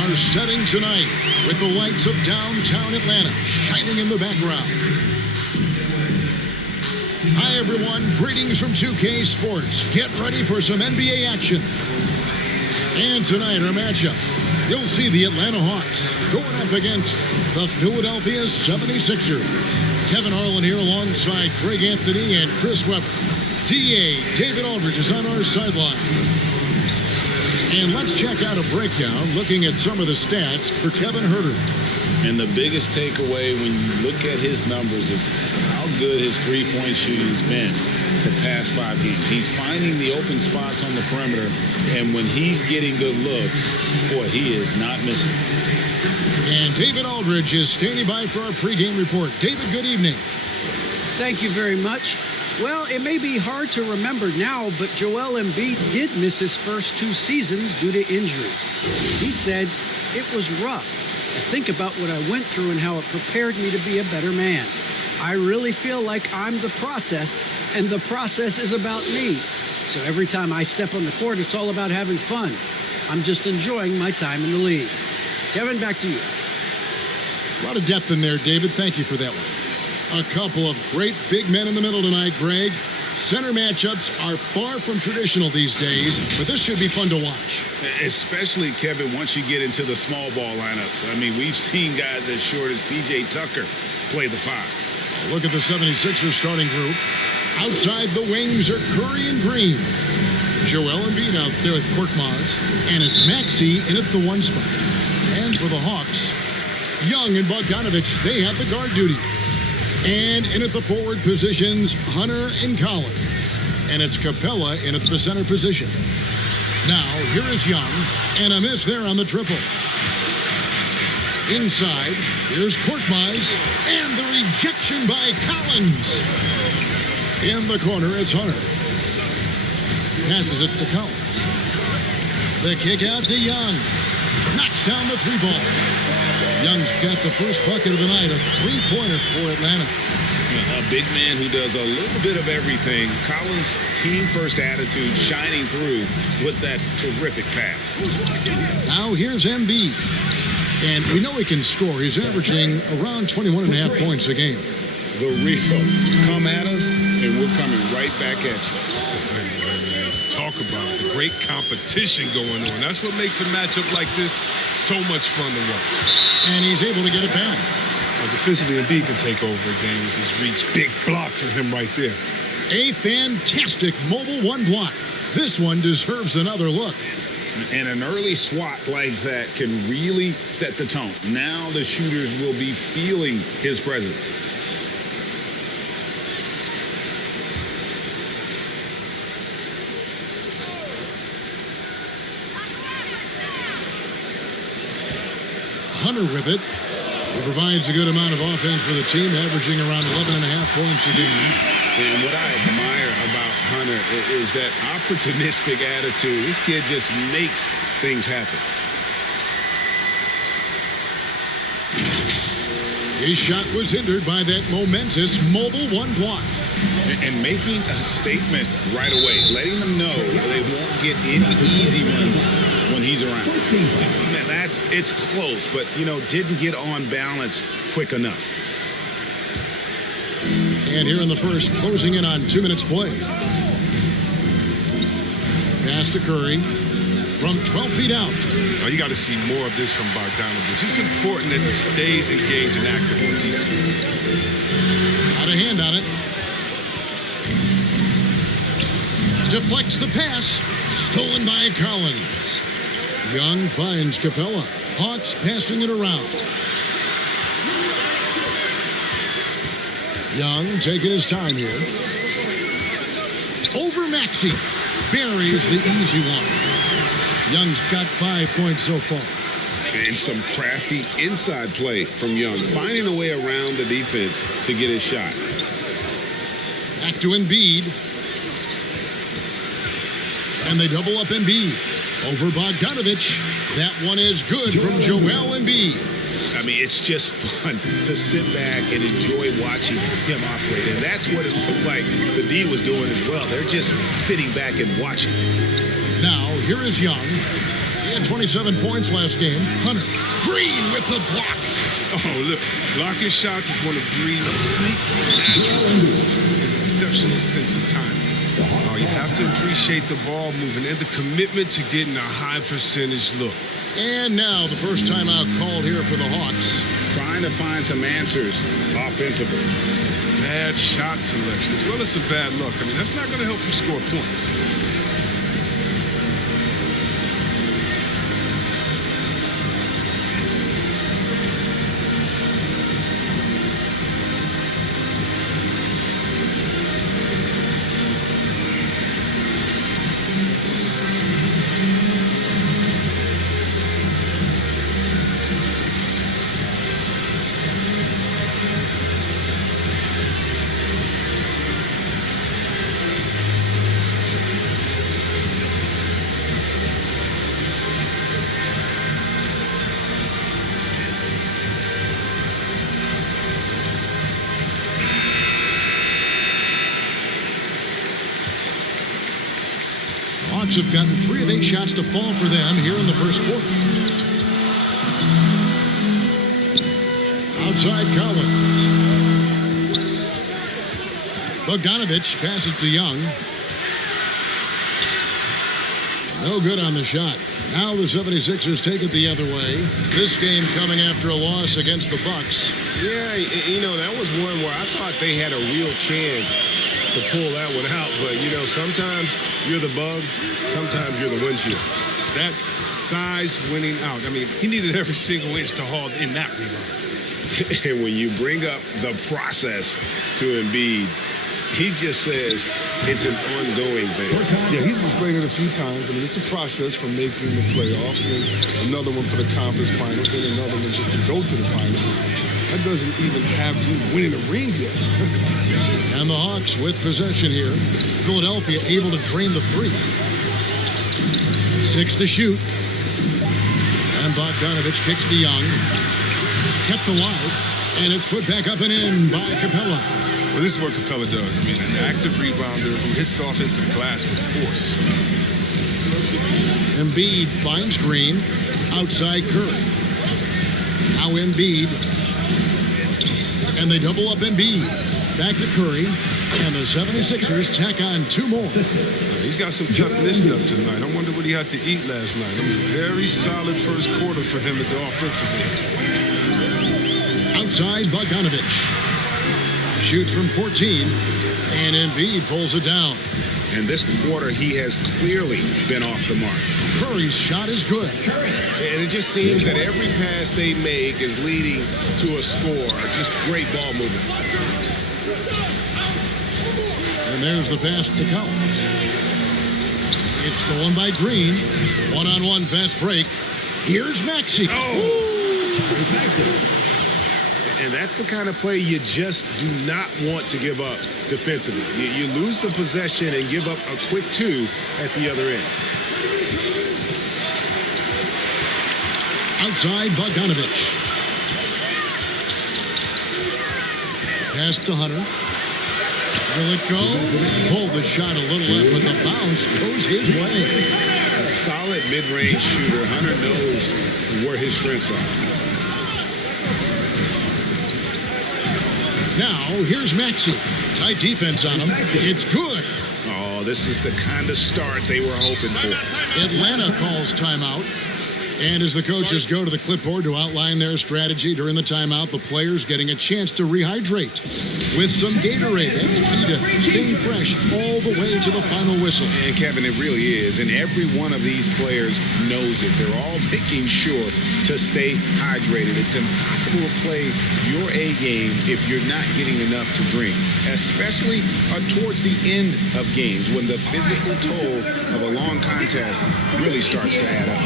are setting tonight with the lights of downtown Atlanta shining in the background. Hi, everyone. Greetings from 2K Sports. Get ready for some NBA action. And tonight, our matchup, you'll see the Atlanta Hawks going up against the Philadelphia 76ers. Kevin Harlan here alongside Greg Anthony and Chris Webber. TA David Aldridge is on our sideline. And let's check out a breakdown looking at some of the stats for Kevin Huerter. And the biggest takeaway when you look at his numbers is how good his three-point shooting has been the past 5 games. He's finding the open spots on the perimeter, and when he's getting good looks, boy, he is not missing. And David Aldridge is standing by for our pregame report. David, good evening. Thank you very much. Well, it may be hard to remember now, but Joel Embiid did miss his first 2 seasons due to injuries. He said, "It was rough. I think about what I went through and how it prepared me to be a better man. I really feel like I'm the process, and the process is about me. So every time I step on the court, it's all about having fun. I'm just enjoying my time in the league." Kevin, back to you. A lot of depth in there, David. Thank you for that one. A couple of great big men in the middle tonight, Greg. Center matchups are far from traditional these days, but this should be fun to watch. Especially, Kevin, once you get into the small ball lineups. I mean, we've seen guys as short as P.J. Tucker play the 5. Look at the 76ers starting group. Outside the wings are Curry and Green. Joel Embiid out there with Korkmaz, and it's Maxey in at the 1 spot. And for the Hawks, Young and Bogdanovich, they have the guard duty. And in at the forward positions, Hunter and Collins. And it's Capella in at the center position. Now, here is Young, and a miss there on the triple. Inside, here's Korkmaz, and the rejection by Collins. In the corner, it's Hunter. Passes it to Collins. The kick out to Young. Knocks down the 3-ball. Young's got the first bucket of the night, a 3-pointer for Atlanta. A big man who does a little bit of everything. Collins' team-first attitude shining through with that terrific pass. Now here's Embiid. And we know he can score. He's averaging around 21.5 points a game. The real. Come at us, and we're coming right back at you. Talk about it. The great competition going on. That's what makes a matchup like this so much fun to watch. And he's able to get it back. Well, defensively, Embiid can take over a game with his reach. Big block for him right there. A fantastic mobile 1 block. This one deserves another look. And an early swat like that can really set the tone. Now the shooters will be feeling his presence. Hunter with it. He provides a good amount of offense for the team, averaging around 11.5 points a game. And what I admire about Hunter is that opportunistic attitude. This kid just makes things happen. His shot was hindered by that momentous mobile 1 block. And making a statement right away, letting them know they won't get any easy ones when he's around. Man, it's close, but, didn't get on balance quick enough. And here in the first, closing in on 2 minutes play. Pass to Curry from 12 feet out. Now, you got to see more of this from Bogdanovich. It's important that he stays engaged and active on defense. Got a hand on it. Deflects the pass. Stolen by Collins. Young finds Capella. Hawks passing it around. Young taking his time here. Over Maxey. Buries the easy one. Young's got 5 points so far. And some crafty inside play from Young, finding a way around the defense to get his shot. Back to Embiid. And they double up Embiid. Over Bogdanovich. That one is good from Joel Embiid. I mean, it's just fun to sit back and enjoy watching him operate. And that's what it looked like the D was doing as well. They're just sitting back and watching. Now, here is Young. He had 27 points last game. Hunter. Green with the block. Oh, look. Blocking shots is one of Green's sneak attributes. His exceptional sense of timing. Oh, you have to appreciate the ball moving and the commitment to getting a high percentage look. And now the first timeout called here for the Hawks. Trying to find some answers offensively. Bad shot selection as well as some bad luck. I mean, that's not going to help you score points. Hawks have gotten 3 of 8 shots to fall for them here in the first quarter. Outside Collins. Bogdanovich passes to Young. No good on the shot. Now the 76ers take it the other way. This game coming after a loss against the Bucks. Yeah, you know, that was one where I thought they had a real chance to pull that one out. But, you know, sometimes you're the bug, sometimes you're the windshield. That's size winning out. I mean, he needed every single inch to haul in that rebound. And when you bring up the process to Embiid, he just says it's an ongoing thing. Yeah, he's explained it a few times. I mean, it's a process from making the playoffs, then another one for the conference finals, then another one just to go to the finals. That doesn't even have you winning a ring yet. And the Hawks with possession here. Philadelphia able to drain the 3. 6 to shoot. And Bogdanovich kicks to Young. Kept alive. And it's put back up and in by Capella. Well, this is what Capella does. I mean, an active rebounder who hits the offensive glass with force. Embiid finds Green. Outside Curry. Now Embiid. And they double up Embiid. Back to Curry. And the 76ers tack on 2 more. He's got some toughness up tonight. I wonder what he had to eat last night. I mean, very solid first quarter for him at the offensive end. Outside Bogdanovich. Shoots from 14. And Embiid pulls it down. And this quarter, he has clearly been off the mark. Curry's shot is good. And it just seems that every pass they make is leading to a score. Just great ball movement. And there's the pass to Collins. It's stolen by Green. One-on-one fast break. Here's Maxey. And that's the kind of play you just do not want to give up defensively. You lose the possession and give up a quick 2 at the other end. Outside Bogdanovich. Pass to Hunter. Will it go? Pulled the shot a little left, but the bounce goes his way. A solid mid-range shooter. Hunter knows where his strengths are. Now, here's Maxey. Tight defense on him. It's good. Oh, this is the kind of start they were hoping for. Atlanta calls timeout. And as the coaches go to the clipboard to outline their strategy during the timeout, the players getting a chance to rehydrate with some Gatorade. That's key to staying fresh all the way to the final whistle. And Kevin, it really is. And every one of these players knows it. They're all making sure to stay hydrated. It's impossible to play your A game if you're not getting enough to drink, especially towards the end of games when the physical toll of a long contest really starts to add up.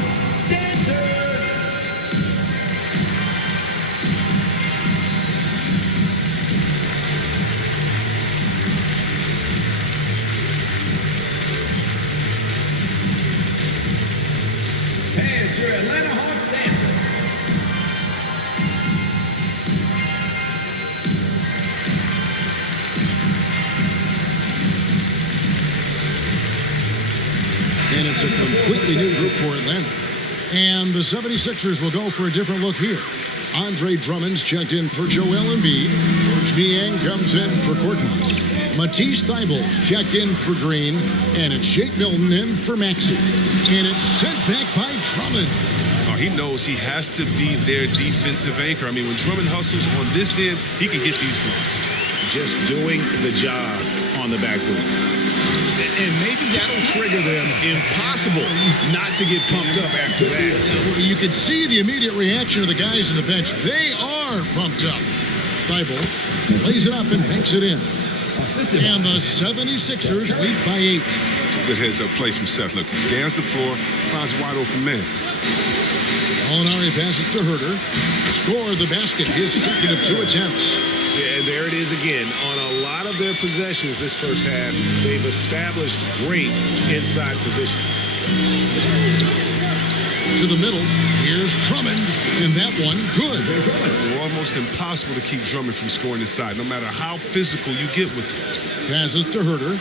Here's your Atlanta Hawks dancer. And it's a completely new group for Atlanta. And the 76ers will go for a different look here. Andre Drummond's checked in for Joel Embiid. Coach Niang comes in for Korkmaz. Matisse Thybulle checked in for Green. And it's Shake Milton in for Maxey. And it's sent back by Drummond. He knows he has to be their defensive anchor. I mean, when Drummond hustles on this end, he can get these blocks. Just doing the job on the backboard. And maybe that'll trigger them. Impossible not to get pumped up after that. You can see the immediate reaction of the guys on the bench. They are pumped up. Thybulle lays it up and banks it in. And the 76ers lead by 8. It's a good heads-up play from Seth. Look, he scans the floor, finds a wide-open man. Molinari passes to Herter. Score the basket, his second of 2 attempts. Yeah, and there it is again. On a lot of their possessions this first half, they've established great inside position. To the middle, here's Drummond, and that one good. It's almost impossible to keep Drummond from scoring inside, no matter how physical you get with him. Passes to Herter.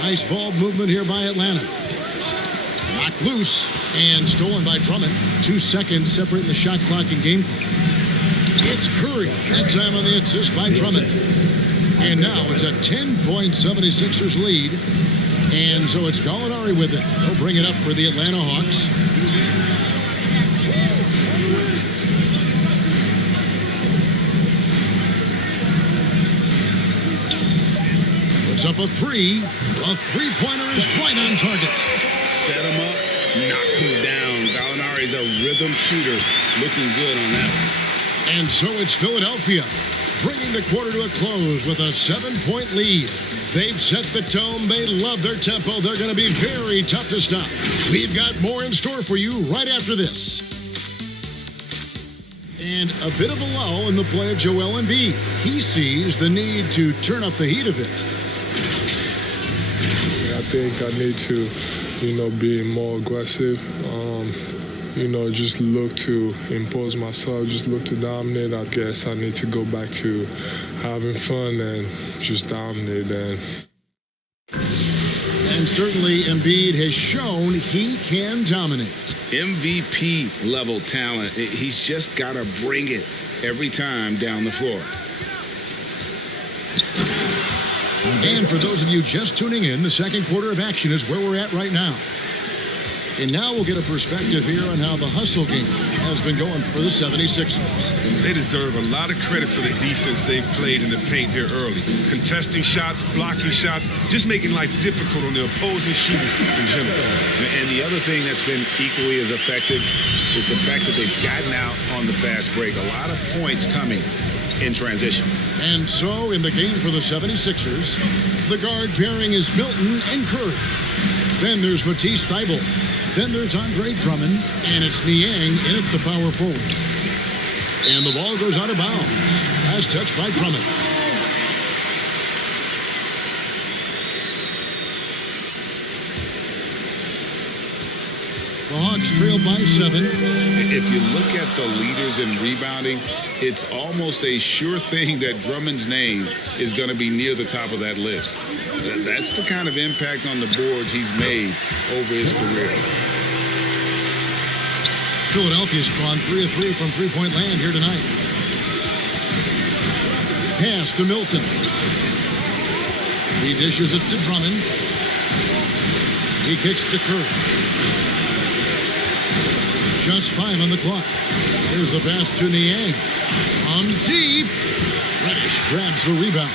Nice ball movement here by Atlanta. Knocked loose and stolen by Drummond. 2 seconds separating the shot clock and game clock. It's Curry. That time on the assist by Drummond. And now it's a 10-point 76ers lead. And so it's Gallinari with it. He'll bring it up for the Atlanta Hawks. Puts up a 3. A three-pointer is right on target. Set him up, knock him down. Gallinari's a rhythm shooter. Looking good on that one. And so it's Philadelphia, bringing the quarter to a close with a 7-point lead. They've set the tone. They love their tempo. They're going to be very tough to stop. We've got more in store for you right after this. And a bit of a lull in the play of Joel Embiid. He sees the need to turn up the heat a bit. I think I need to, be more aggressive. Just look to impose myself, just look to dominate. I guess I need to go back to having fun and just dominate. And certainly Embiid has shown he can dominate. MVP level talent. He's just got to bring it every time down the floor. And for those of you just tuning in, the second quarter of action is where we're at right now. And now we'll get a perspective here on how the hustle game has been going for the 76ers. They deserve a lot of credit for the defense they've played in the paint here early. Contesting shots, blocking shots, just making life difficult on the opposing shooters in general. And the other thing that's been equally as effective is the fact that they've gotten out on the fast break. A lot of points coming in transition. And so in the game for the 76ers, the guard pairing is Milton and Curry. Then there's Matisse Thybulle. Then there's Andre Drummond, and it's Niang in at the power forward. And the ball goes out of bounds. Last touch by Drummond. The Hawks trail by 7. If you look at the leaders in rebounding, it's almost a sure thing that Drummond's name is going to be near the top of that list. That's the kind of impact on the boards he's made over his career. Philadelphia's gone 3 of 3 from three-point land here tonight. Pass to Milton. He dishes it to Drummond. He kicks to Curry. Just 5 on the clock. Here's the pass to Niang. Deep. Reddish grabs the rebound.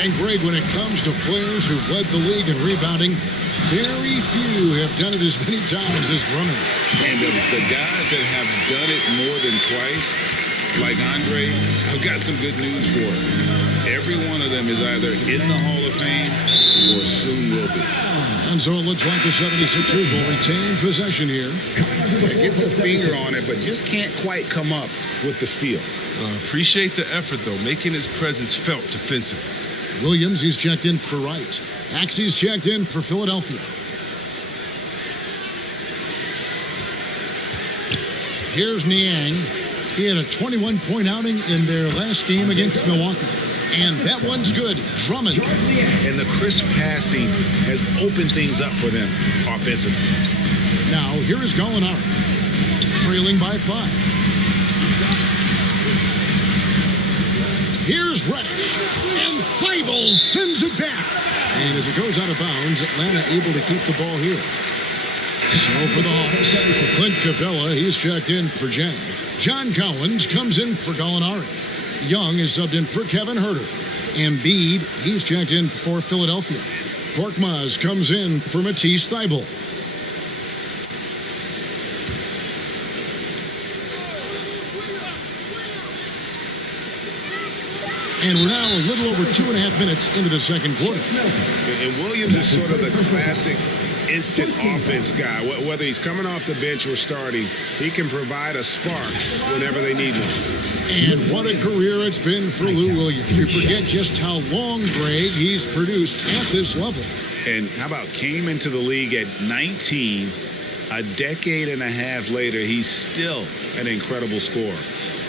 And Greg, when it comes to players who've led the league in rebounding, very few have done it as many times as Drummond. And the guys that have done it more than twice, like Andre, I've got some good news for him. Every one of them is either in the Hall of Fame or soon will be. And so it looks like the 76ers will retain possession here. Gets a finger on it, but just can't quite come up with the steal. Appreciate the effort, though, making his presence felt defensively. Williams, he's checked in for Wright. Axie's checked in for Philadelphia. Here's Niang. He had a 21-point outing in their last game against Milwaukee. And that one's good. Drummond. And the crisp passing has opened things up for them offensively. Now, here is Gallinari. Trailing by 5. Here's Reddish. And Thibault sends it back. And as it goes out of bounds, Atlanta able to keep the ball here. So for the Hawks, Clint Capella, he's checked in for Jang. John Collins comes in for Gallinari. Young is subbed in for Kevin Huerter. Embiid, he's checked in for Philadelphia. Korkmaz comes in for Matisse Thybulle. And we're now a little over 2.5 minutes into the second quarter. And Williams is sort of the classic instant offense guy. Whether he's coming off the bench or starting, he can provide a spark whenever they need one. And what a career it's been for Lou Williams. You forget just how long, Greg, he's produced at this level. And how about came into the league at 19, a decade and a half later, he's still an incredible scorer.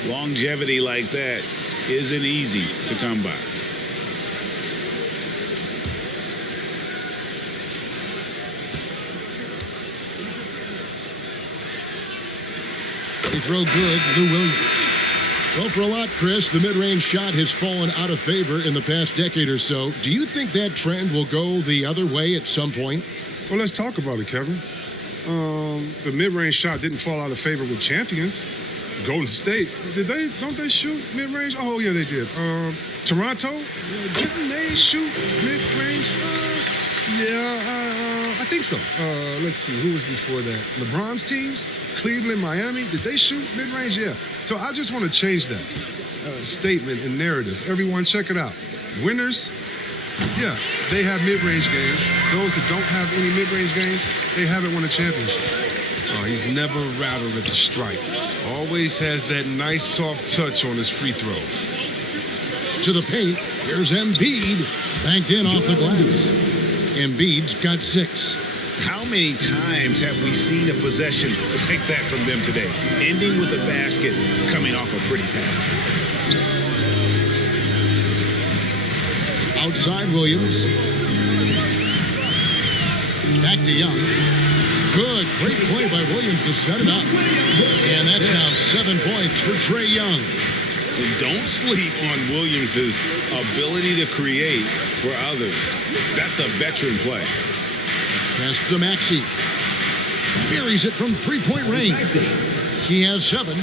Longevity like that isn't easy to come by. They throw good, Lou Williams. Well, for a lot, Chris, the mid-range shot has fallen out of favor in the past decade or so. Do you think that trend will go the other way at some point? Well, let's talk about it, Kevin. The mid-range shot didn't fall out of favor with champions. Golden State, don't they shoot mid-range? Oh, yeah, they did. Toronto, didn't they shoot mid-range? I think so. Let's see, who was before that? LeBron's teams, Cleveland, Miami, did they shoot mid-range? Yeah. So I just want to change that statement and narrative. Everyone, check it out. Winners, yeah, they have mid-range games. Those that don't have any mid-range games, they haven't won a championship. He's never rattled at the strike. Always has that nice soft touch on his free throws. To the paint, here's Embiid, banked in off the glass. Embiid's got 6. How many times have we seen a possession like that from them today? Ending with a basket, coming off a pretty pass. Outside Williams. Back to Young. Good, great play by Williams to set it up. And that's now 7 points for Trae Young. And don't sleep on Williams' ability to create for others. That's a veteran play. Pass to Maxey. Buries it from 3-point range. He has 7.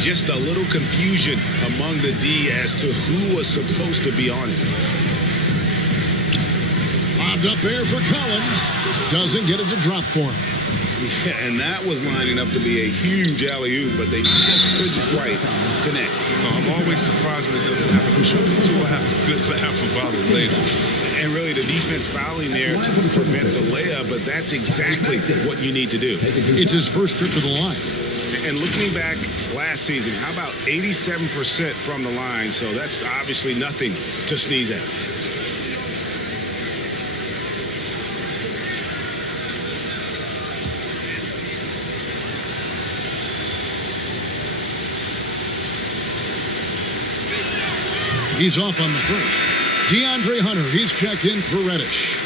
Just a little confusion among the D as to who was supposed to be on it. Bobbed up there for Collins. Doesn't get it to drop for him. Yeah, and that was lining up to be a huge alley-oop, but they just couldn't quite connect. I'm always surprised when it doesn't happen. I'm sure these two will have a good laugh about it later. And really, the defense fouling there to prevent the layup, but that's exactly what you need to do. It's his first trip to the line. And looking back last season, how about 87% from the line? So that's obviously nothing to sneeze at. He's off on the first. DeAndre Hunter, he's checked in for Reddish.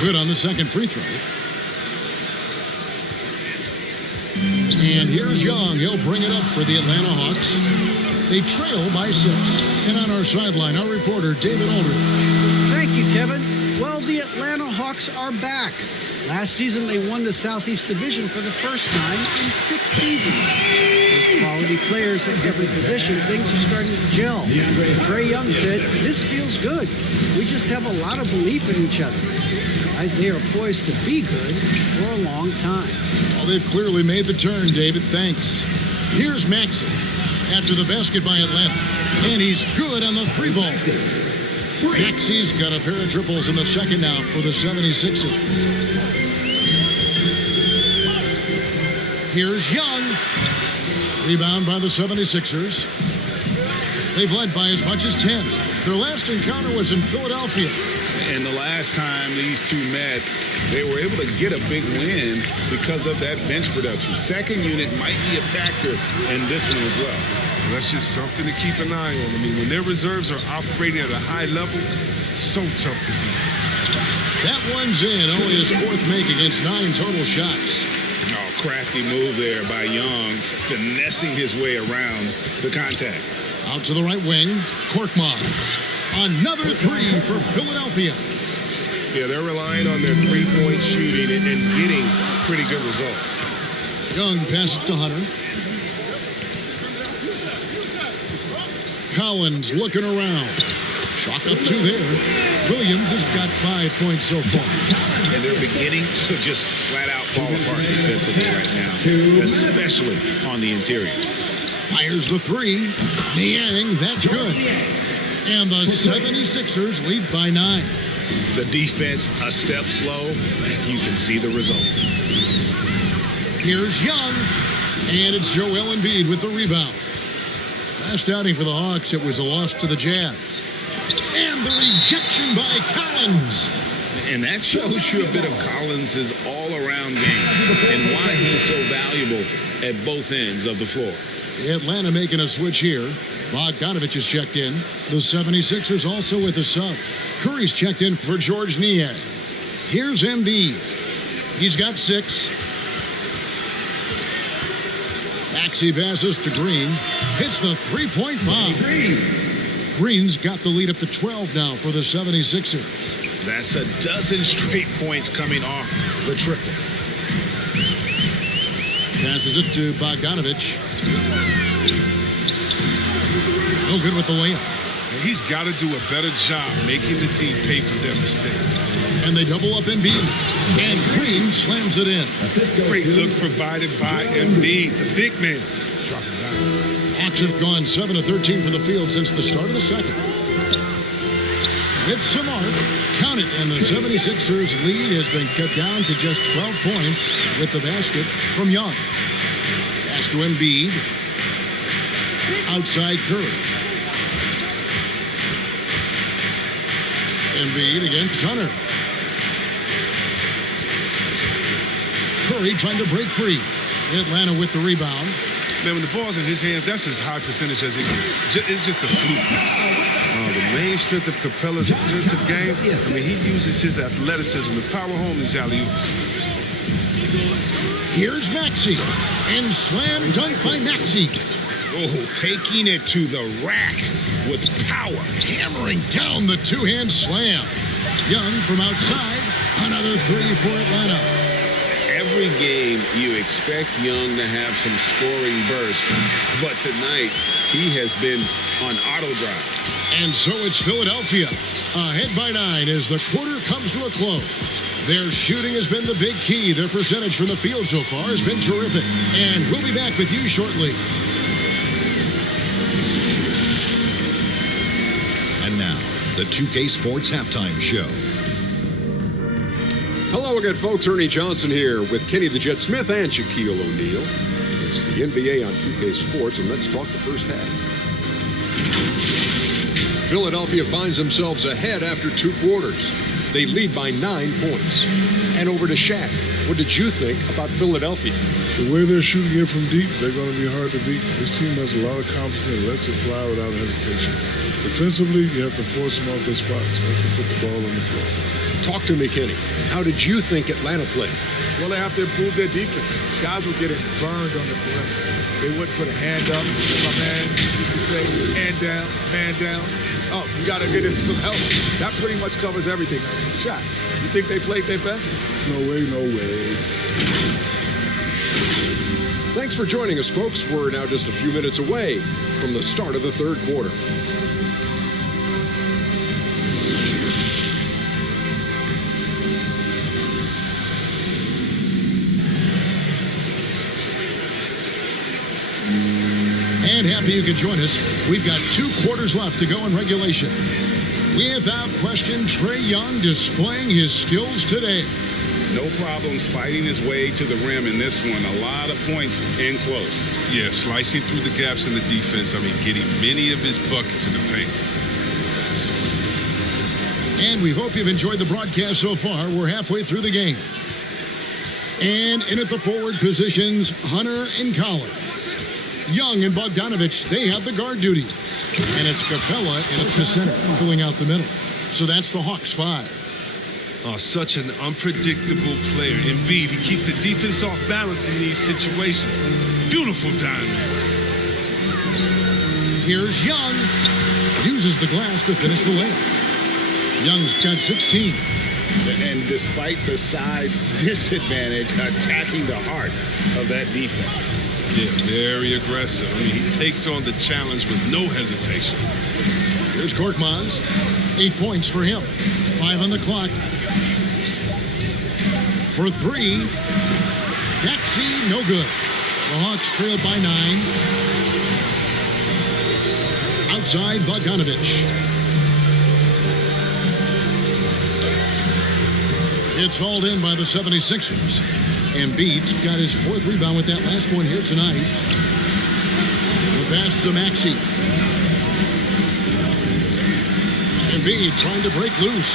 Good on the second free throw. And here's Young. He'll bring it up for the Atlanta Hawks. They trail by 6. And on our sideline, our reporter, David Aldridge. Thank you, Kevin. Well, the Atlanta Hawks are back. Last season, they won the Southeast Division for the first time in 6 seasons. With quality players at every position, things are starting to gel. Trae Young said, "This feels good. We just have a lot of belief in each other." Guys, they are poised to be good for a long time. Well, they've clearly made the turn, David. Thanks. Here's Maxey after the basket by Atlanta. And he's good on the 3-ball. Maxey's got a pair of triples in the second now for the 76ers. Here's Young. Rebound by the 76ers. They've led by as much as 10. Their last encounter was in Philadelphia. And the last time these two met, they were able to get a big win because of that bench production. Second unit might be a factor in this one as well. That's just something to keep an eye on. I mean, when their reserves are operating at a high level, so tough to beat. That one's in, only his fourth make against 9 total shots. Oh, crafty move there by Young, finessing his way around the contact. Out to the right wing, Korkmaz. Another 3 for Philadelphia. Yeah, they're relying on their three-point shooting and getting pretty good results. Young passes to Hunter. Collins looking around. Chalk up 2 there. Williams has got 5 points so far. And they're beginning to just flat out fall apart defensively right now, especially on the interior. Fires the 3. Niang, that's good. And the 76ers lead by 9. The defense a step slow, and you can see the result. Here's Young. And it's Joel Embiid with the rebound. Last outing for the Hawks, it was a loss to the Jazz. And the rejection by Collins. And that shows you a bit of Collins' all-around game and why he's so valuable at both ends of the floor. Atlanta making a switch here. Bogdanovich is checked in. The 76ers also with a sub. Curry's checked in for George Niang. Here's Embiid. He's got 6. Maxey passes to Green. Hits the three-point bomb. Green's got the lead up to 12 now for the 76ers. That's a dozen straight points coming off the triple. Passes it to Bogdanovich. No good with the layup. He's got to do a better job making the D pay for their mistakes. And they double up Embiid. And Green slams it in. Great look provided by Embiid, the big man. Dropping dimes. Hawks have gone 7 of 13 from the field since the start of the second. With some arc, count it, and the 76ers lead has been cut down to just 12 points with the basket from Young. Pass to Embiid. Outside Curry. Embiid against Hunter. Curry trying to break free. Atlanta with the rebound. Man, when the ball's in his hands, that's as high percentage as it gets. It's just a fluke. The main strength of Capella's offensive game, I mean, he uses his athleticism to power home these alley-oops. Here's Maxey. And slam dunk by Maxey. Oh, taking it to the rack with power. Hammering down the two-hand slam. Young from outside. Another 3 for Atlanta. Every game, you expect Young to have some scoring bursts, but tonight, he has been on auto drive. And so it's Philadelphia, ahead by 9 as the quarter comes to a close. Their shooting has been the big key. Their percentage from the field so far has been terrific. And we'll be back with you shortly. And now, the 2K Sports Halftime Show. Hello again, folks. Ernie Johnson here with Kenny the Jet Smith and Shaquille O'Neal. It's the NBA on 2K Sports, and let's talk the first half. Philadelphia finds themselves ahead after 2 quarters. They lead by 9 points. And over to Shaq. What did you think about Philadelphia? The way they're shooting it from deep, they're going to be hard to beat. This team has a lot of confidence and lets it fly without hesitation. Defensively, you have to force them off their spots. You have to put the ball on the floor. Talk to me, Kenny. How did you think Atlanta played? Well, they have to improve their defense. Guys were getting burned on the perimeter. They wouldn't put a hand up. My man used to say, hand down, man down. Oh, you got to get him some help. That pretty much covers everything. Shot. You think they played their best? No way, no way. Thanks for joining us, folks. We're now just a few minutes away from the start of the third quarter. And happy you could join us. We've got 2 quarters left to go in regulation. Without question, Trae Young displaying his skills today. No problems fighting his way to the rim in this one. A lot of points in close. Yeah, slicing through the gaps in the defense. I mean, getting many of his buckets in the paint. And we hope you've enjoyed the broadcast so far. We're halfway through the game. And in at the forward positions, Hunter and Collins. Young and Bogdanovich, they have the guard duties. And it's Capella in at the center, filling out the middle. So that's the Hawks 5. Oh, such an unpredictable player. Embiid, he keeps the defense off balance in these situations. Beautiful diamond. Here's Young. Uses the glass to finish the layup. Young's got 16. And despite the size disadvantage, attacking the heart of that defense. Yeah, very aggressive. I mean, he takes on the challenge with no hesitation. Here's Korkmaz. 8 points for him. 5 on the clock. For 3. Maxey, no good. The Hawks trailed by 9. Outside, Bogdanovich. It's hauled in by the 76ers. Embiid's got his 4th rebound with that last one here tonight. The pass to Maxey. Embiid trying to break loose.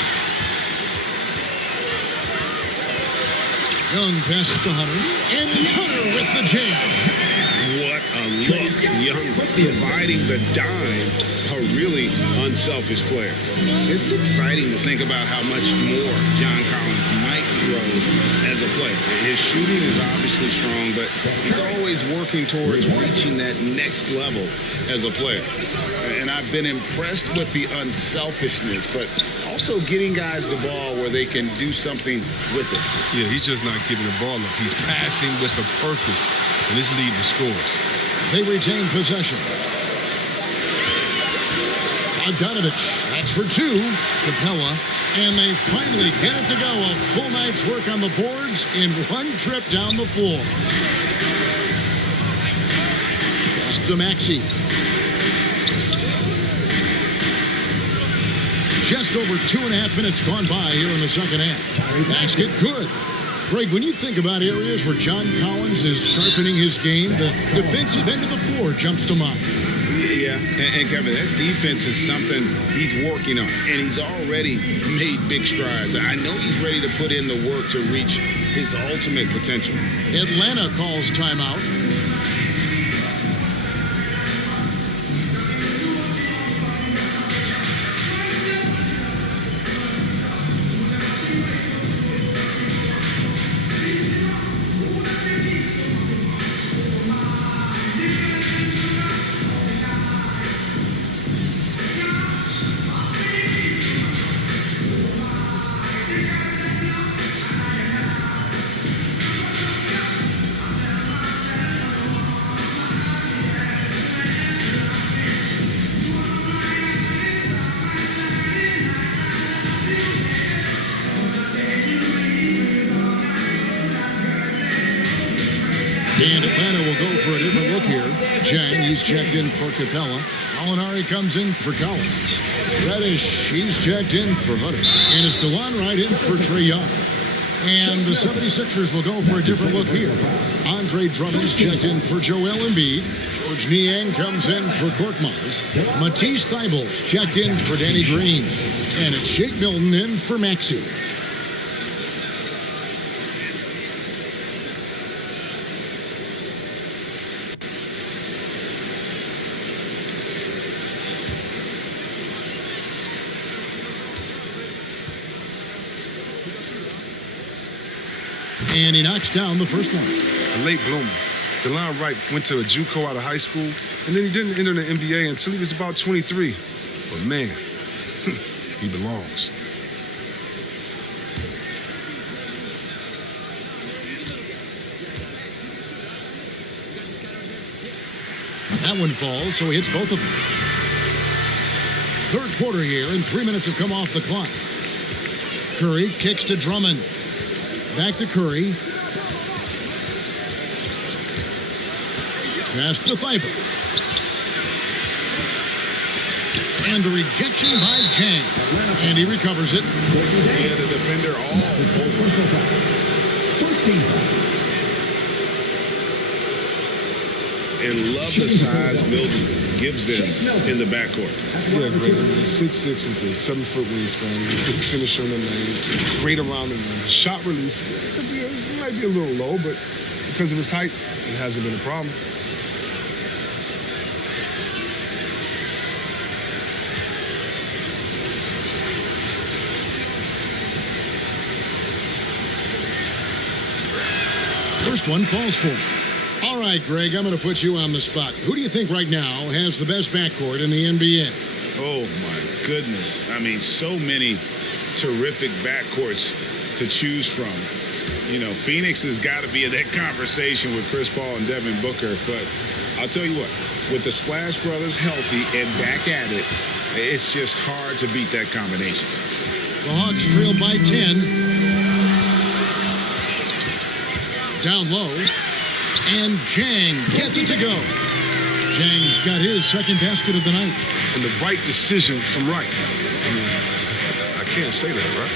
Young passes to Hunter. And it's Hunter with the jam. What a look. Young providing the dime. A really unselfish player. It's exciting to think about how much more John Collins might grow as a player. His shooting is obviously strong, but he's always working towards reaching that next level as a player. And I've been impressed with the unselfishness, but also getting guys the ball where they can do something with it. Yeah, he's just not giving the ball up. He's passing with a purpose, and it's leading to scores. They retain possession. Bogdanovich, that's for 2. Capella, and they finally get it to go. A full night's work on the boards in one trip down the floor. Pass to Maxey. Just over 2.5 minutes gone by here in the second half. Basket good. Craig, when you think about areas where John Collins is sharpening his game, the defensive end of the floor jumps to mind. Yeah, and Kevin, that defense is something he's working on, and he's already made big strides. I know he's ready to put in the work to reach his ultimate potential. Atlanta calls timeout. And Atlanta will go for a different look here. Jang, he's checked in for Capella. Molinari comes in for Collins. Reddish, he's checked in for Hunter. And it's DeLon right in for Trae Young. And the 76ers will go for a different look here. Andre Drummond's checked in for Joel Embiid. George Niang comes in for Korkmaz. Matisse Thybulle's checked in for Danny Green. And it's Shake Milton in for Maxey. And he knocks down the first one. A late bloomer. DeLon Wright went to a JUCO out of high school, and then he didn't enter the NBA until he was about 23. But man, he belongs. That one falls, so he hits both of them. Third quarter here, and 3 minutes have come off the clock. Curry kicks to Drummond. Back to Curry. Pass to Thibault. And the rejection by Jang. And he recovers it. Yeah, the defender all over. First team. and love the size Milton gives them in the backcourt. Yeah, great. 6'6" with a 7-foot wingspan. He's a good finisher in the lane. Great around the rim. Shot release. It might be a little low, but because of his height, it hasn't been a problem. First one falls for him. All right, Greg, I'm going to put you on the spot. Who do you think right now has the best backcourt in the NBA? Oh, my goodness. I mean, so many terrific backcourts to choose from. You know, Phoenix has got to be in that conversation with Chris Paul and Devin Booker. But I'll tell you what, with the Splash Brothers healthy and back at it, it's just hard to beat that combination. The Hawks trail by 10. Down low, and Jang gets it to go. Jang's got his second basket of the night. And the right decision from Wright. I mean, I can't say that, right?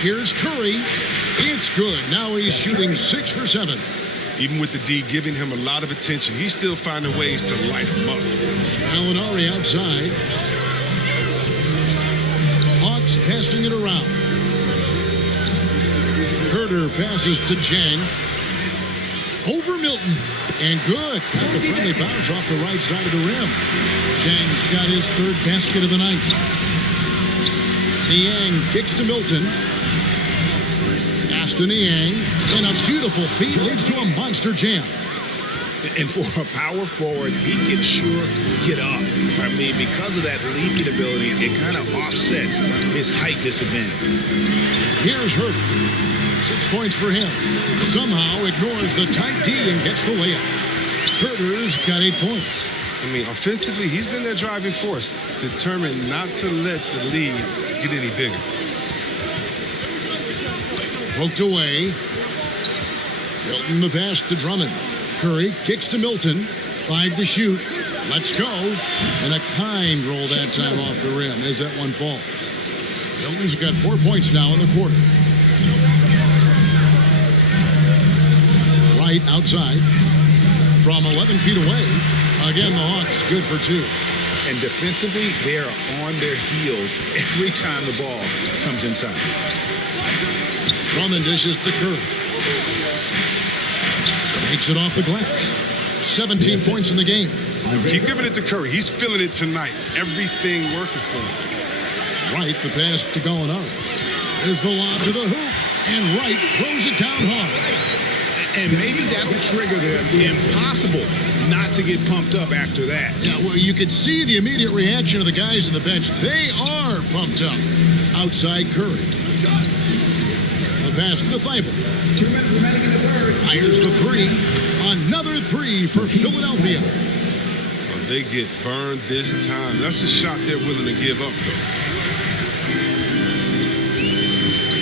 Here's Curry. It's good. Now he's shooting 6 for 7. Even with the D giving him a lot of attention, he's still finding ways to light him up. Alinari outside. Hawks passing it around. Herter passes to Jang. Over Milton. And good. Got the friendly bounce off the right side of the rim. Jang's got his third basket of the night. Niang kicks to Milton. Pass to Niang. And a beautiful feed leads to a monster jam. And for a power forward, he can sure get up. I mean, because of that leaping ability, it kind of offsets his height disadvantage. Here's Herter. 6 points for him. Somehow ignores the tight D and gets the layup. Herter's got 8 points. I mean, offensively, he's been their driving force, determined not to let the lead get any bigger. Poked away. Milton the pass to Drummond. Curry kicks to Milton. 5 to shoot. Let's go. And a kind roll that time off the rim as that one falls. Milton's got 4 points now in the quarter. Right outside. From 11 feet away. Again, the Hawks good for 2. And defensively, they are on their heels every time the ball comes inside. Drummond dishes to Curry. Takes it off the glass. 17 points in the game. Keep giving it to Curry. He's feeling it tonight. Everything working for him. Wright, the pass to Gallinari. There's the lob to the hoop. And Wright throws it down hard. And maybe that would trigger them. Impossible not to get pumped up after that. Yeah, well, you could see the immediate reaction of the guys on the bench. They are pumped up. Outside Curry. A pass to Thibault. 2 minutes remaining in the third. Fires the 3. Another 3 for Philadelphia. Well, they get burned this time. That's a shot they're willing to give up, though.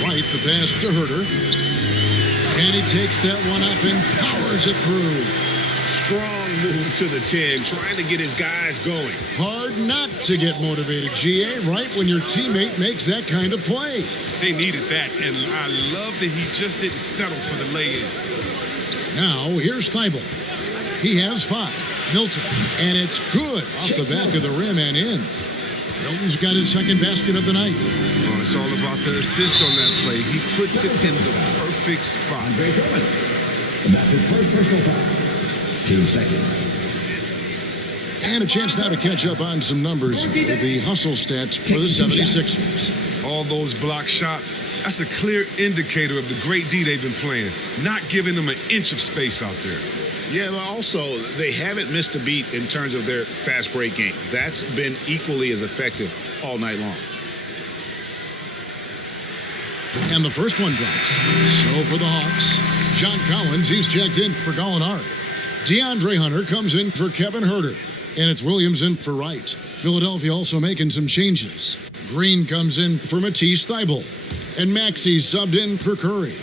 Wright, the pass to Herter. And he takes that one up and powers it through. Strong move to the 10, trying to get his guys going. Hard not to get motivated, GA, right when your teammate makes that kind of play. They needed that, and I love that he just didn't settle for the lay-in. Now, here's Thibault. He has 5. Milton. And it's good off the back of the rim and in. Milton's got his second basket of the night. Oh, it's all about the assist on that play. He puts it in the perfect spot. And that's his first personal foul. 2 seconds. And a chance now to catch up on some numbers with the hustle stats for the 76ers. All those block shots, that's a clear indicator of the great D they've been playing, not giving them an inch of space out there. Yeah, but also, they haven't missed a beat in terms of their fast break game. That's been equally as effective all night long. And the first one drops. So for the Hawks, John Collins, he's checked in for Gallinari. DeAndre Hunter comes in for Kevin Herter. And it's Williams in for Wright. Philadelphia also making some changes. Green comes in for Matisse Thybulle. And Maxey subbed in for Curry.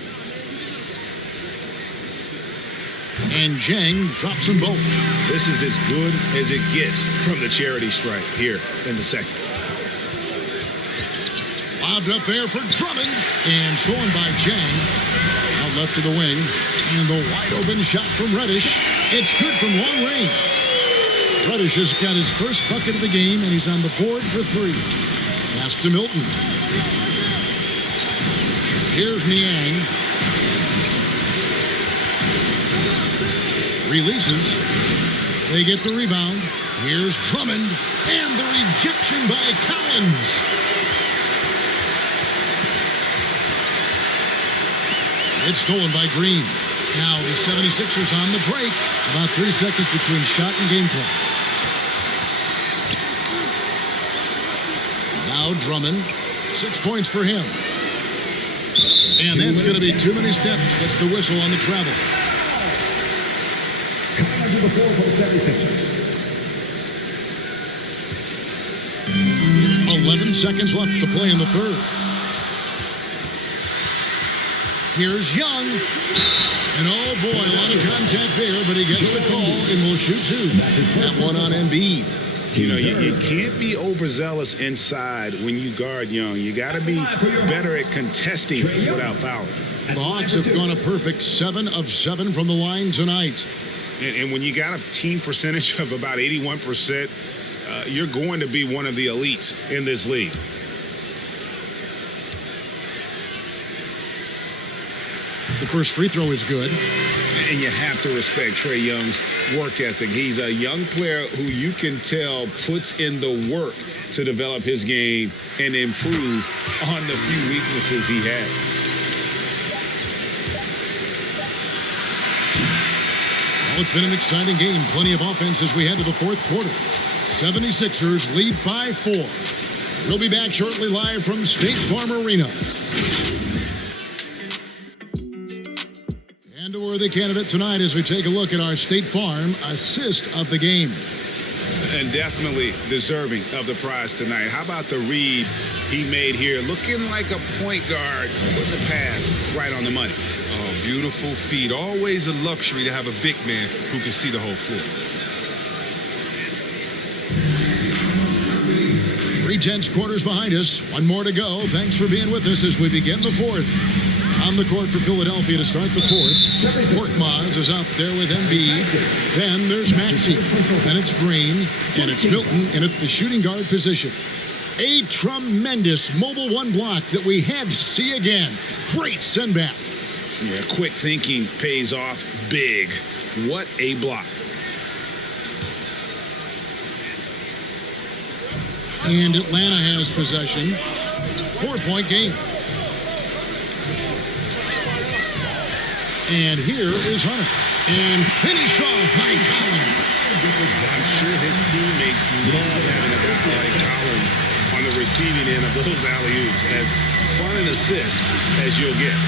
And Jang drops them both. This is as good as it gets from the charity stripe here in the second. Lobbed up there for Drummond. And stolen by Jang. Out left to the wing. And the wide open shot from Reddish. It's good from long range. Reddish has got his first bucket of the game, and he's on the board for 3. Pass to Milton. Here's Niang. Releases. They get the rebound. Here's Drummond. And the rejection by Collins. It's stolen by Green. Now the 76ers on the break. About 3 seconds between shot and game clock. Now Drummond. 6 points for him. And that's going to be too many steps. Gets the whistle on the travel. Number 4 for the 76ers. 11 seconds left to play in the third. Here's Young. And oh boy, a lot of contact there, but he gets the call and will shoot 2. That one on Embiid. You know, you can't be overzealous inside when you guard Young. You got to be better at contesting without fouling. The Hawks have gone a perfect 7 of 7 from the line tonight. And when you got a team percentage of about 81%, you're going to be one of the elites in this league. The first free throw is good. And you have to respect Trae Young's work ethic. He's a young player who you can tell puts in the work to develop his game and improve on the few weaknesses he has. Well, it's been an exciting game. Plenty of offense as we head to the fourth quarter. 76ers lead by 4. We'll be back shortly live from State Farm Arena. And we're the candidate tonight as we take a look at our State Farm assist of the game. And definitely deserving of the prize tonight. How about the read he made here? Looking like a point guard, putting the pass right on the money. Oh, beautiful feed. Always a luxury to have a big man who can see the whole floor. 3/10 quarters behind us. One more to go. Thanks for being with us as we begin the fourth. On the court for Philadelphia to start the fourth. Korkmaz is out there with Embiid. Then there's Maxey. Then it's Green. And it's Milton in at the shooting guard position. A tremendous mobile 1 block that we had to see again. Great send back. Yeah, quick thinking pays off big. What a block. And Atlanta has possession. 4-point game. And here is Hunter. And finished off by Collins. I'm sure his teammates love having a guy like Collins on the receiving end of those alley-oops. As fun an assist as you'll get.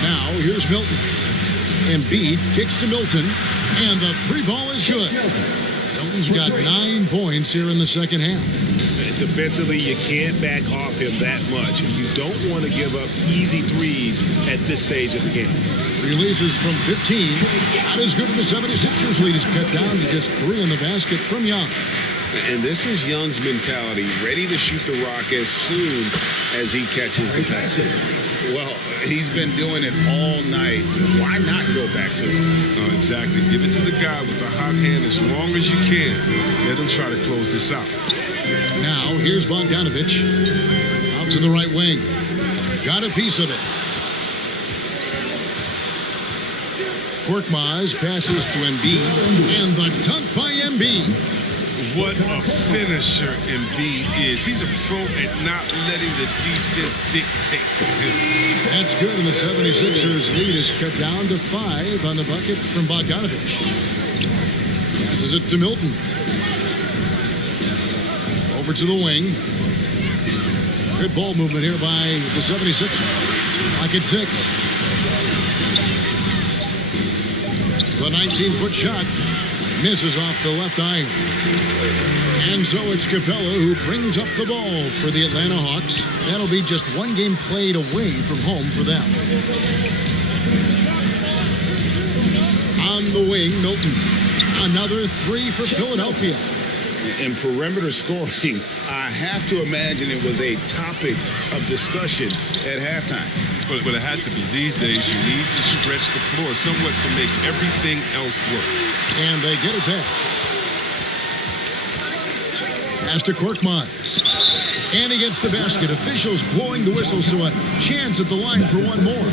Now, here's Milton. Embiid kicks to Milton. And the 3 ball is good. Milton's got 9 points here in the second half. Defensively, you can't back off him that much. You don't want to give up easy threes at this stage of the game. Releases from 15. Shot is good, and the 76ers lead is cut down to just 3 in the basket from Young. And this is Young's mentality, ready to shoot the rock as soon as he catches the pass. Well, he's been doing it all night. Why not go back to it? Oh, exactly. Give it to the guy with the hot hand as long as you can. Let him try to close this out. Now, here's Bogdanovich. Out to the right wing. Got a piece of it. Korkmaz passes to Embiid. And the dunk by Embiid. What a finisher Embiid is. He's a pro at not letting the defense dictate to him. That's good, and the 76ers lead is cut down to 5 on the bucket from Bogdanovich. Passes it to Milton. Over to the wing. Good ball movement here by the 76ers. Clock at 6. The 19-foot shot misses off the left iron. And so it's Capella who brings up the ball for the Atlanta Hawks. That'll be just 1 game played away from home for them. On the wing, Milton. Another 3 for Philadelphia. In perimeter scoring, I have to imagine it was a topic of discussion at halftime. But it had to be. These days, you need to stretch the floor somewhat to make everything else work. And they get it back. Pass to Korkmaz. And he gets the basket. Officials blowing the whistle, so a chance at the line for one more.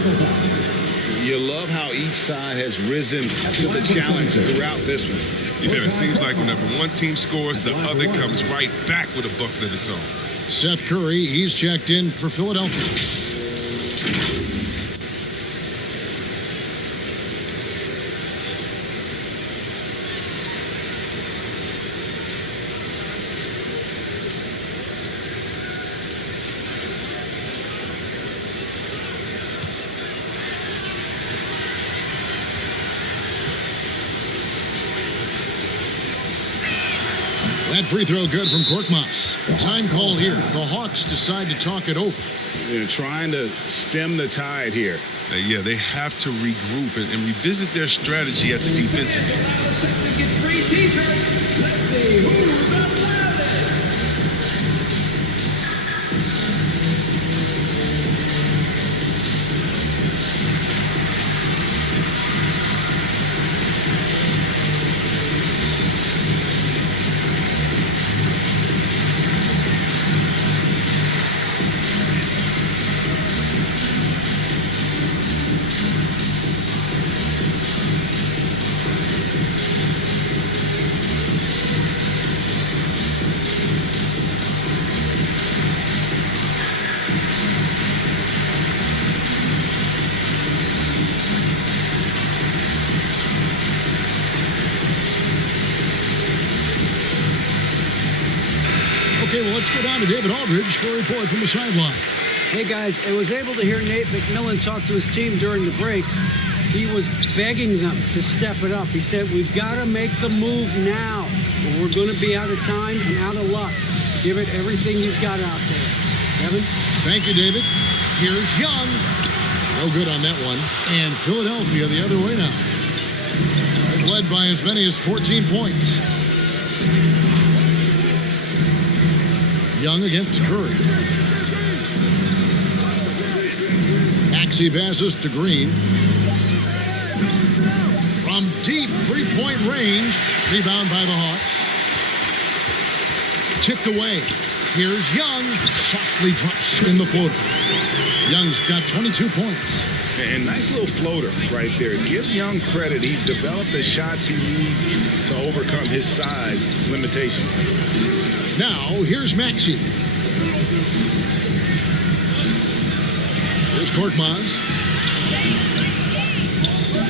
You love how each side has risen to the challenge throughout this one. Yeah, it seems like whenever one team scores, the other comes right back with a bucket of its own. Seth Curry, he's checked in for Philadelphia. That free throw good from Korkmaz. Time call here. The Hawks decide to talk it over. They're trying to stem the tide here. Yeah, they have to regroup and revisit their strategy at the defensive end. Gets free t-shirt. Let's see who's the loudest. Okay, well, let's go down to David Aldridge for a report from the sideline. Hey, guys, I was able to hear Nate McMillan talk to his team during the break. He was begging them to step it up. He said, we've got to make the move now, or we're going to be out of time and out of luck. Give it everything you've got out there. Kevin? Thank you, David. Here's Young. No good on that one. And Philadelphia the other way now. They've led by as many as 14 points. Young against Curry. Maxey passes to Green. From deep three-point range. Rebound by the Hawks. Tipped away. Here's Young. Softly drops in the floater. Young's got 22 points. And nice little floater right there. Give Young credit. He's developed the shots he needs to overcome his size limitations. Now, here's Maxey. Here's Korkmaz.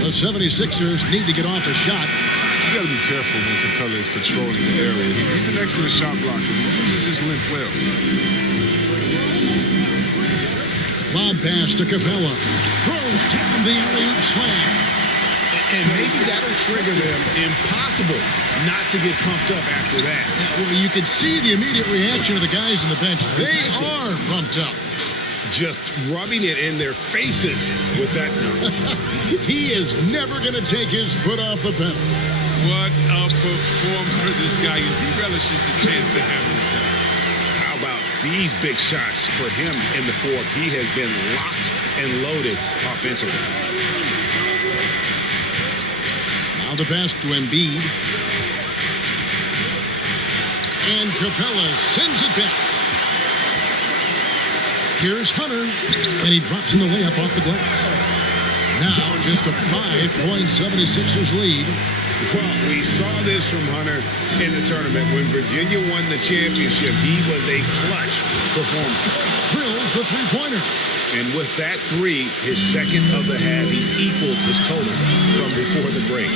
The 76ers need to get off a shot. You got to be careful when Capella is patrolling the area. He's an excellent shot blocker. He uses his length well. Lob pass to Capella. Throws down the alley-oop slam. And maybe that'll trigger them. Impossible not to get pumped up after that. Yeah, well, you can see the immediate reaction of the guys on the bench. They are pumped up. Just rubbing it in their faces with that. He is never going to take his foot off the pedal. What a performer this guy is. He relishes the chance to have him down. How about these big shots for him in the fourth? He has been locked and loaded offensively. Now the pass to Embiid. And Capella sends it back. Here's Hunter. And he drops in the layup off the glass. Now just a 5-point 76ers lead. Well, we saw this from Hunter in the tournament. When Virginia won the championship, he was a clutch performer. Drills the three-pointer. And with that three, his second of the half, he's equaled his total from before the break.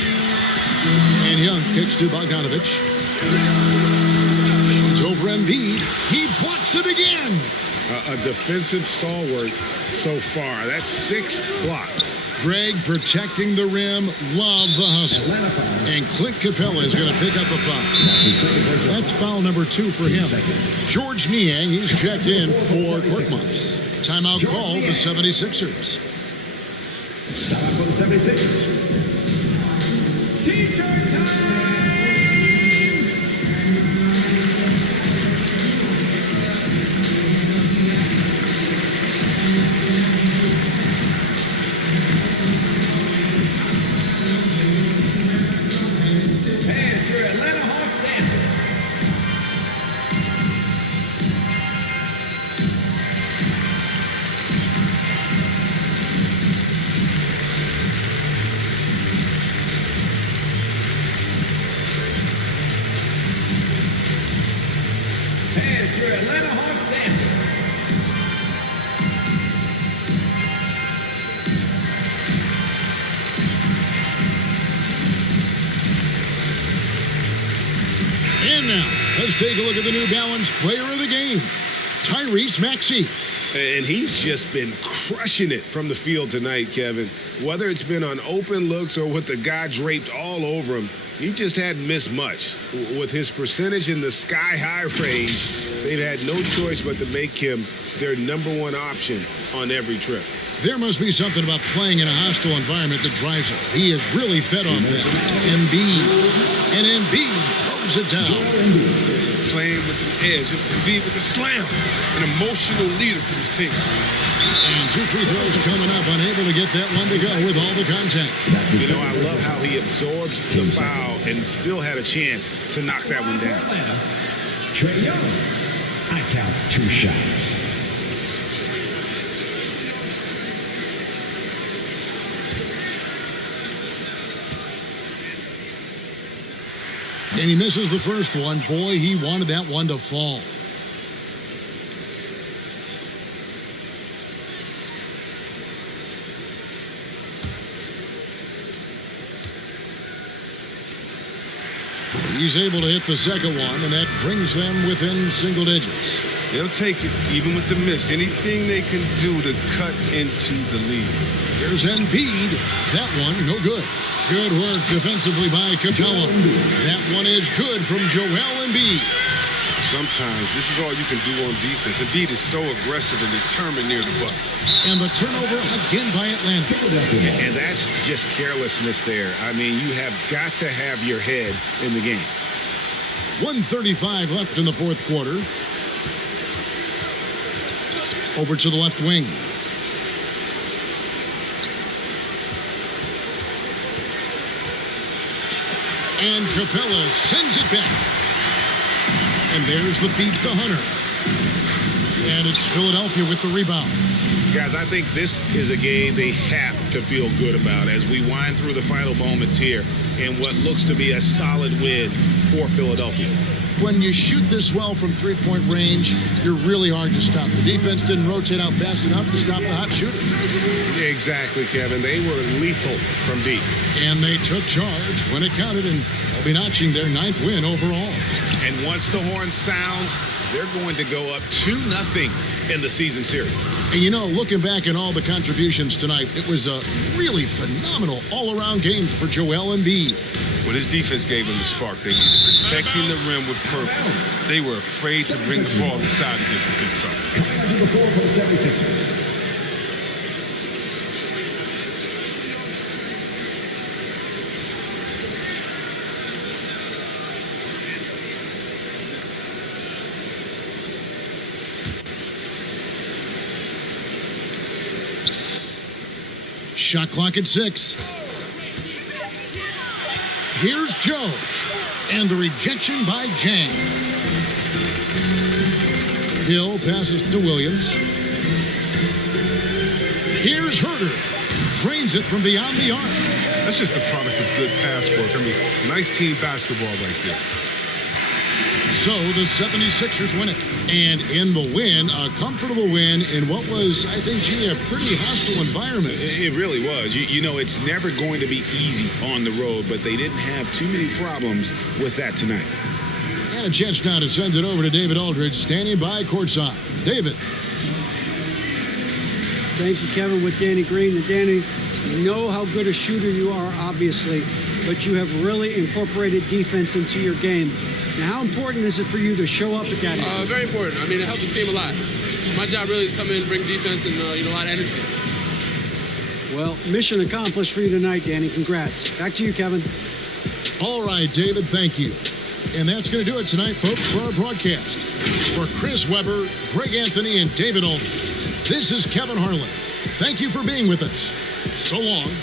And Young kicks to Bogdanovich. Shoots over Embiid. He blocks it again. A defensive stalwart so far. That's 6 blocks. Greg protecting the rim. Love the hustle. And Clint Capella is going to pick up a foul. That's foul number 2 for him. George Niang, he's checked in for Korkmaz. Timeout called the 76ers. Timeout for the 76ers. T-shirt time! And now, let's take a look at the New Balance player of the game, Tyrese Maxey. And he's just been crushing it from the field tonight, Kevin. Whether it's been on open looks or with the guy draped all over him, he just hadn't missed much. With his percentage in the sky-high range, they've had no choice but to make him their #1 option on every trip. There must be something about playing in a hostile environment that drives him. He is really fed off that. Embiid throws it down. Playing with the edge, Embiid with the slam. An emotional leader for this team. And 2 free throws coming up, unable to get that one to go with all the contact. You know, I love how he absorbs the foul and still had a chance to knock that one down. Trae Young. I count 2 shots. And he misses the first one. Boy, he wanted that one to fall. He's able to hit the second one, and that brings them within single digits. They'll take it, even with the miss. Anything they can do to cut into the lead. Here's Embiid. That one, no good. Good work defensively by Capella. That one is good from Joel Embiid. Sometimes this is all you can do on defense. Embiid is so aggressive and determined near the bucket. And the turnover again by Atlanta. And that's just carelessness there. I mean, you have got to have your head in the game. 1:35 left in the fourth quarter. Over to the left wing. And Capella sends it back. And there's the feed to Hunter. And it's Philadelphia with the rebound. Guys, I think this is a game they have to feel good about as we wind through the final moments here in what looks to be a solid win for Philadelphia. When you shoot this well from three-point range, you're really hard to stop. The defense didn't rotate out fast enough to stop the hot shooter. Exactly, Kevin. They were lethal from deep. And they took charge when it counted, and they'll be notching their 9th win overall. And once the horn sounds, they're going to go up 2-0 in the season series. And you know, looking back at all the contributions tonight, it was a really phenomenal all-around game for Joel Embiid. When his defense gave them the spark they needed, protecting the rim with purpose. They were afraid to bring the ball inside against the big fella. Number 4 for the 76ers. Shot clock at 6. Here's Joe. And the rejection by Jang. Hill passes to Williams. Here's Herter. Drains it from beyond the arc. That's just the product of good pass work. I mean, nice team basketball right there. So the 76ers win it. And in the win, a comfortable win in what was, I think, a pretty hostile environment. It really was. You know, it's never going to be easy on the road, but they didn't have too many problems with that tonight. And a chance now to send it over to David Aldridge, standing by courtside. David. Thank you, Kevin, with Danny Green. And Danny, you know how good a shooter you are, obviously, but you have really incorporated defense into your game. Now, how important is it for you to show up at that end? Very important. I mean, it helped the team a lot. My job really is come in, bring defense, and a lot of energy. Well, mission accomplished for you tonight, Danny. Congrats. Back to you, Kevin. All right, David, thank you. And that's going to do it tonight, folks, for our broadcast. For Chris Webber, Greg Anthony, and David Aldridge, this is Kevin Harlan. Thank you for being with us. So long.